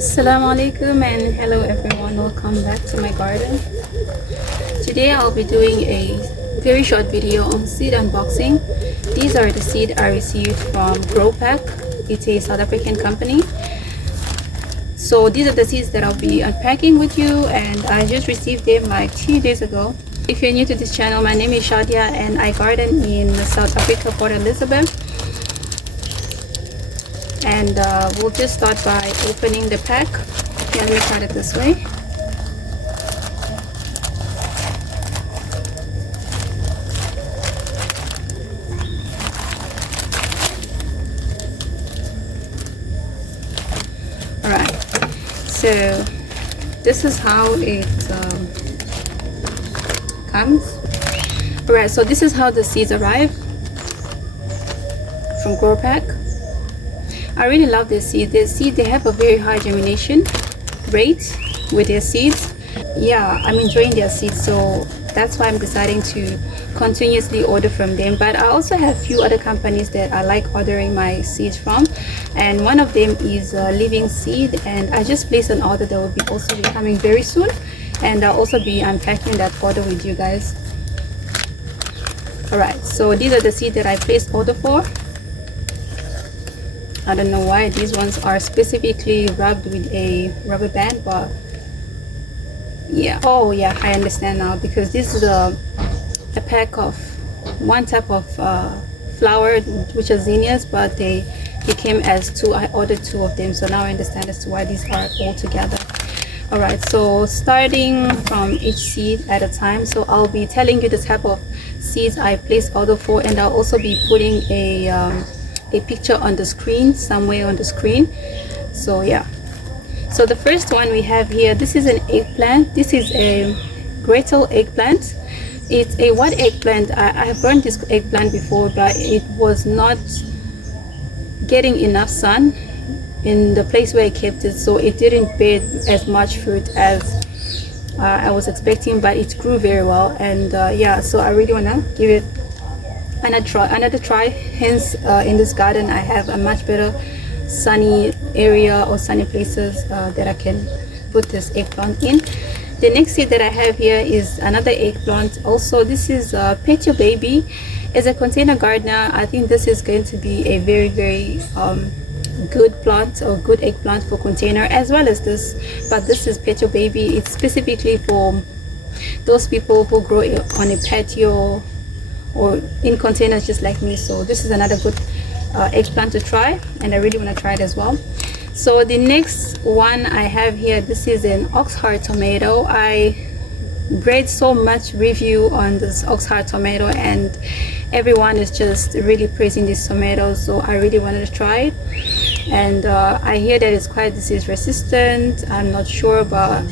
Assalamu alaikum and hello everyone, welcome back to my garden. Today I'll be doing a very short video on seed unboxing. These are the seed I received from Gropak. It's a South African company. So these are the seeds that I'll be unpacking with you, and I just received them like 2 days ago. If you're new to this channel, my name is Shadia and I garden in South Africa, Port Elizabeth. And we'll just start by opening the pack. Yeah, let me cut it this way. Alright, so this is how it comes. Alright, so this is how the seeds arrive from Gropak. I really love this seed. They have a very high germination rate with their seeds. Yeah, I'm enjoying their seeds, so that's why I'm deciding to continuously order from them. But I also have a few other companies that I like ordering my seeds from, and one of them is Living Seed, and I just placed an order that will be also be coming very soon, and I'll also be unpacking that order with you guys. Alright, so these are the seeds that I placed order for. I don't know why these ones are specifically rubbed with a rubber band, but yeah. Oh yeah, I understand now, because this is a pack of one type of flower, which are zinnias, but they came as two. I ordered two of them, so now I understand as to why these are all together. Alright, so starting from each seed at a time, so I'll be telling you the type of seeds I placed order for, and I'll also be putting a picture on the screen, somewhere on the screen. So yeah, so the first one we have here, this is an eggplant. This is a Gretel eggplant. It's a white eggplant. I have burned this eggplant before, but it was not getting enough sun in the place where I kept it, so it didn't bear as much fruit as I was expecting, but it grew very well. And yeah, so I really want to give it another try. Hence in this garden I have a much better sunny area or sunny places that I can put this eggplant in. The next seed that I have here is another eggplant. Also, this is Pet Your Baby. As a container gardener, I think this is going to be a very good plant or good eggplant for container, as well as this. But this is Pet Your Baby. It's specifically for those people who grow it on a patio or in containers just like me. So this is another good eggplant to try, and I really want to try it as well. So the next one I have here, this is an oxheart tomato. I read so much review on this oxheart tomato, and everyone is just really praising this tomato, so I really wanted to try it. And I hear that it's quite disease resistant. I'm not sure, but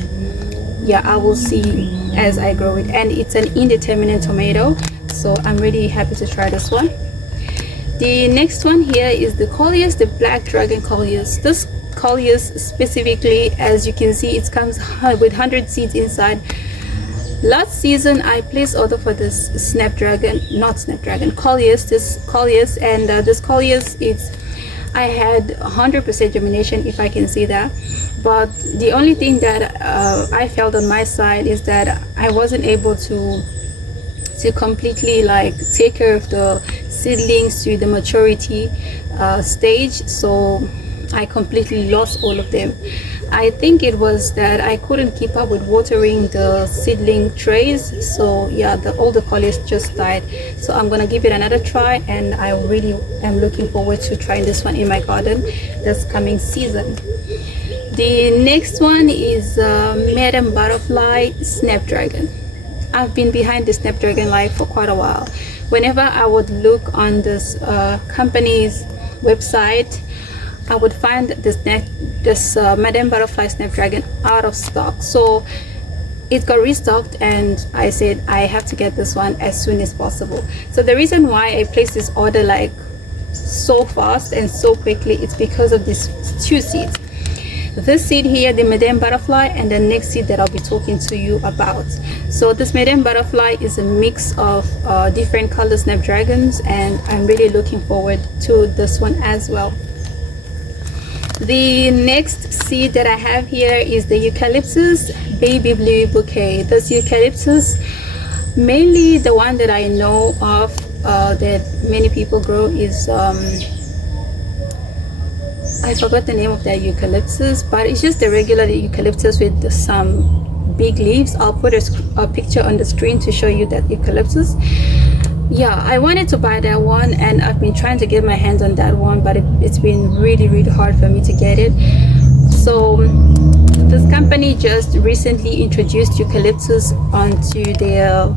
yeah, I will see as I grow it. And it's an indeterminate tomato, so I'm really happy to try this one. The next one here is the Colues, the black dragon Colues. This Colues specifically, as you can see, it comes with 100 seeds inside. Last season I placed order for this Colues, this Colues, and this Colues, I had 100% germination, if I can say that. But the only thing that I felt on my side is that I wasn't able to completely like take care of the seedlings to the maturity stage, so I completely lost all of them. I think it was that I couldn't keep up with watering the seedling trays, so yeah, all the Colues just died. So I'm gonna give it another try, and I really am looking forward to trying this one in my garden this coming season. The next one is Madam Butterfly Snapdragon. I've been behind the Snapdragon life for quite a while. Whenever I would look on this company's website, I would find this Madam Butterfly Snapdragon out of stock. So it got restocked, and I said I have to get this one as soon as possible. So the reason why I placed this order like so fast and so quickly, it's because of these two seeds. This seed here, the Madam Butterfly, and the next seed that I'll be talking to you about. So this Madam Butterfly is a mix of different color Snapdragons, and I'm really looking forward to this one as well. The next seed that I have here is the Eucalyptus baby blue bouquet. This Eucalyptus, mainly the one that I know of that many people grow is I forgot the name of that eucalyptus, but it's just the regular eucalyptus with some big leaves. I'll put a picture on the screen to show you that eucalyptus. Yeah, I wanted to buy that one, and I've been trying to get my hands on that one, but it's been really hard for me to get it. So this company just recently introduced eucalyptus onto their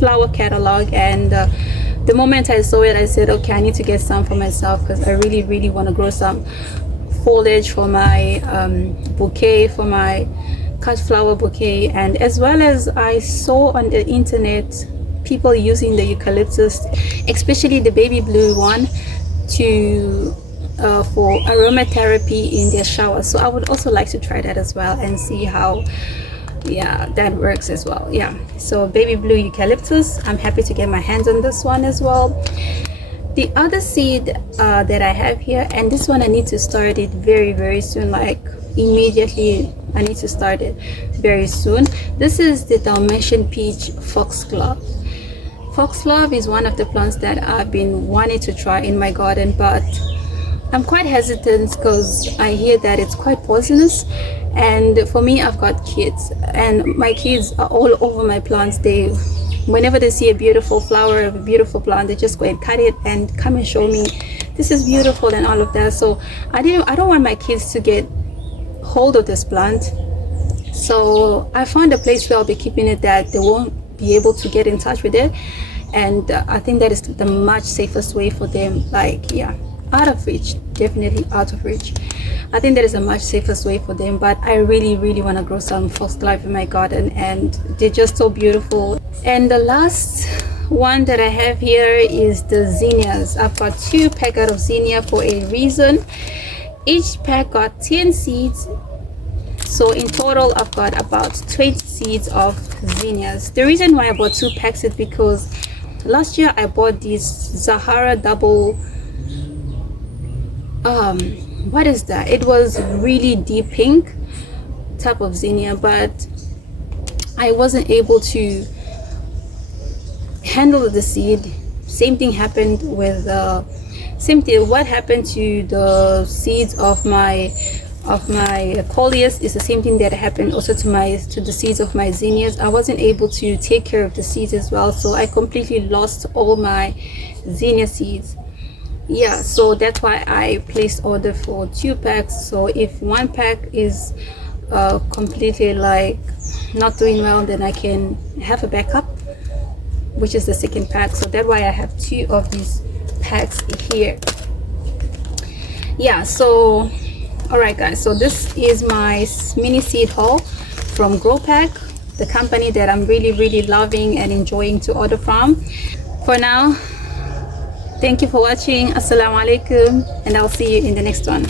flower catalog, and the moment I saw it, I said, okay, I need to get some for myself, because I really want to grow some foliage for my bouquet, for my cut flower bouquet. And as well as I saw on the internet people using the eucalyptus, especially the baby blue one, to for aromatherapy in their shower. So I would also like to try that as well and see how that works as well. Yeah, so baby blue eucalyptus, I'm happy to get my hands on this one as well. The other seed that I have here, and this one I need to start it very soon, like immediately. I need to start it very soon. This is the Dalmatian peach foxglove. Foxglove is one of the plants that I've been wanting to try in my garden, but I'm quite hesitant because I hear that it's quite poisonous. And for me, I've got kids, and my kids are all over my plants. Whenever they see a beautiful flower of a beautiful plant, they just go and cut it and come and show me this is beautiful and all of that. So I don't want my kids to get hold of this plant. So I found a place where I'll be keeping it that they won't be able to get in touch with it, and I think that is the much safest way for them. Like, yeah, out of reach, definitely out of reach. I think that is a much safest way for them. But I really want to grow some foxglove in my garden, and they're just so beautiful. And the last one that I have here is the zinnias. I've got 2 packets of zinnia for a reason. Each pack got 10 seeds, so in total I've got about 20 seeds of zinnias. The reason why I bought 2 packs is because last year I bought these Zahara double what is that? It was really deep pink type of zinnia, but I wasn't able to handle the seed. Same thing happened with what happened to the seeds of my Colues is the same thing that happened also to the seeds of my zinnias. I wasn't able to take care of the seeds as well, so I completely lost all my zinnia seeds. Yeah, so that's why I placed order for 2 packs. So if 1 pack is completely like not doing well, then I can have a backup, which is the 2nd pack. So that's why I have 2 of these packs here. Yeah, so alright guys, so this is my mini seed haul from Gropak, the company that I'm really loving and enjoying to order from. For now, thank you for watching. Assalamu alaikum, and I'll see you in the next one.